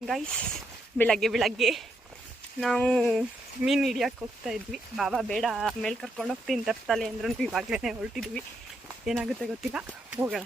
Guys ಬೆಳಗ್ಗೆ ನಾವು ಮೀನು ಹಿಡಿಯೋಕ್ಕೆ ಹೋಗ್ತಾ ಇದ್ವಿ. ಬಾಬಾ ಬೇಡ ಮೇಲೆ ಕರ್ಕೊಂಡು ಹೋಗ್ತೀನಿ ತಪ್ಪಲೆ ಅಂದ್ರೂ ಇವಾಗಲೇ ಹೊರಟಿದ್ವಿ. ಏನಾಗುತ್ತೆ ಗೊತ್ತಿಲ್ಲ, ಹೋಗೋಣ.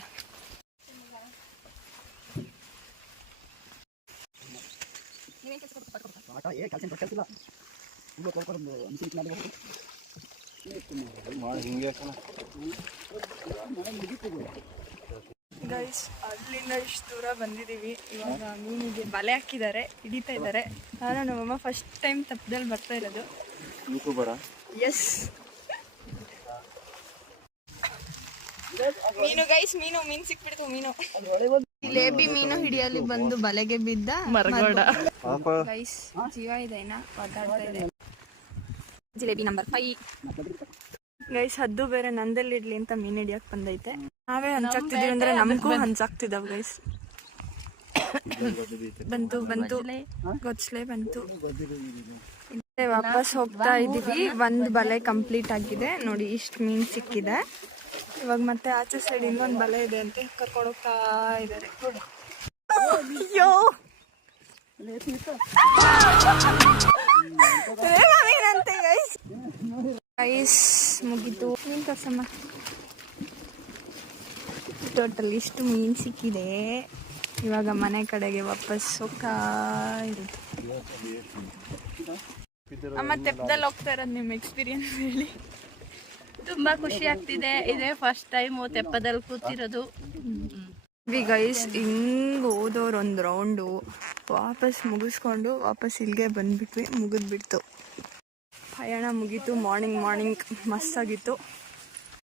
ಗೈಸ್ ಅಲ್ಲಿಂದ ಇಷ್ಟು ದೂರ ಬಂದಿದ್ದೀವಿ. ಇವಾಗ ಮೀನಿಗೆ ಬಲೆ ಹಾಕಿದ್ದಾರೆ, ಹಿಡಿತಾ ಇದ್ದಾರೆ. ನಾನು ನಮ್ಮಮ್ಮ ಫಸ್ಟ್ ಟೈಮ್ ತಪ್ಪದಲ್ಲಿ ಬರ್ತಾ ಇರೋದು. ಎಸ್ ಮೀನು ಗೈಸ್, ಮೀನು ಸಿಕ್ಬಿಡ್ತು. ಮೀನು ಜಿಲೇಬಿ ಮೀನು ಹಿಡಿಯಲು ಬಂದು ಬಲೆಗೆ ಬಿದ್ದ ಗೈಸ್. ಜೀವ ಇದೆ ಮಾತಾಡ್ತಾ ಇದೆ. Jalebi number 5 guys. ಹದ್ದು ಬೇರೆ ನಂದಲ್ಲಿ ಇಡ್ಲಿ ಅಂತ ಮೀನು ಹಿಡಿಯಕ್ ಬಂದೈತೆ. ನಾವೇ ಹಂಚಾಕ್ತಿದೀವಿ ಅಂದ್ರೆ ನಮಗೂ ಹಂಚಾಕ್ತಿದಾವ್ ಗೈಸ್. ಬಂತು ಗೊಚ್ಚಲೆ ಬಂತು. ವಾಪಸ್ ಹೋಗ್ತಾ ಇದೀವಿ. ಒಂದು ಬಲೆ ಕಂಪ್ಲೀಟ್ ಆಗಿದೆ ನೋಡಿ, ಇಷ್ಟು ಮೀನ್ ಸಿಕ್ಕಿದೆ. ಇವಾಗ ಮತ್ತೆ ಆಚೆ ಸೈಡ್ ಇನ್ನೊಂದು ಬಲೆ ಇದೆ ಅಂತ ಕರ್ಕೊಂಡು ಹೋಗ್ತಾ ಇದ್ದಾರೆ. ಅಯ್ಯೋ ಮೀನಂತೆ ಗೈಸ್. ಗೈಸ್ ಮುಗೀತು. ಮೀನ್ ತೋರ್ಸಮ್ಮ. ಟೋಟಲ್ ಇಷ್ಟು ಮೀನ್ ಸಿಕ್ಕಿದೆ. ಇವಾಗ ಮನೆ ಕಡೆಗೆ ವಾಪಸ್ ಹೋಗ್ತಾ ಇರುತ್ತೆ. ಅಮ್ಮ ತೆಪ್ಪದಲ್ಲಿ ಹೋಗ್ತಾ ಇರೋದು ನಿಮ್ಮ ಎಕ್ಸ್ಪೀರಿಯನ್ಸ್ ಹೇಳಿ. ತುಂಬಾ ಖುಷಿ ಆಗ್ತಿದೆ. ಇದೇ ಫಸ್ಟ್ ಟೈಮ್ ತೆಪ್ಪದಲ್ಲಿ ಕೂತಿರೋದು. ಗೈಸ್ ಹಿಂಗ್ ಹೋದವ್ರು ಒಂದು ರೌಂಡು ವಾಪಸ್ ಮುಗಿಸ್ಕೊಂಡು ವಾಪಸ್ ಇಲ್ಲಿಗೆ ಬಂದ್ಬಿಟ್ವಿ. ಮುಗಿದ್ಬಿಡ್ತು, ಪಯಣ ಮುಗೀತು. ಮಾರ್ನಿಂಗ್ ಮಸ್ತ್ ಆಗಿತ್ತು.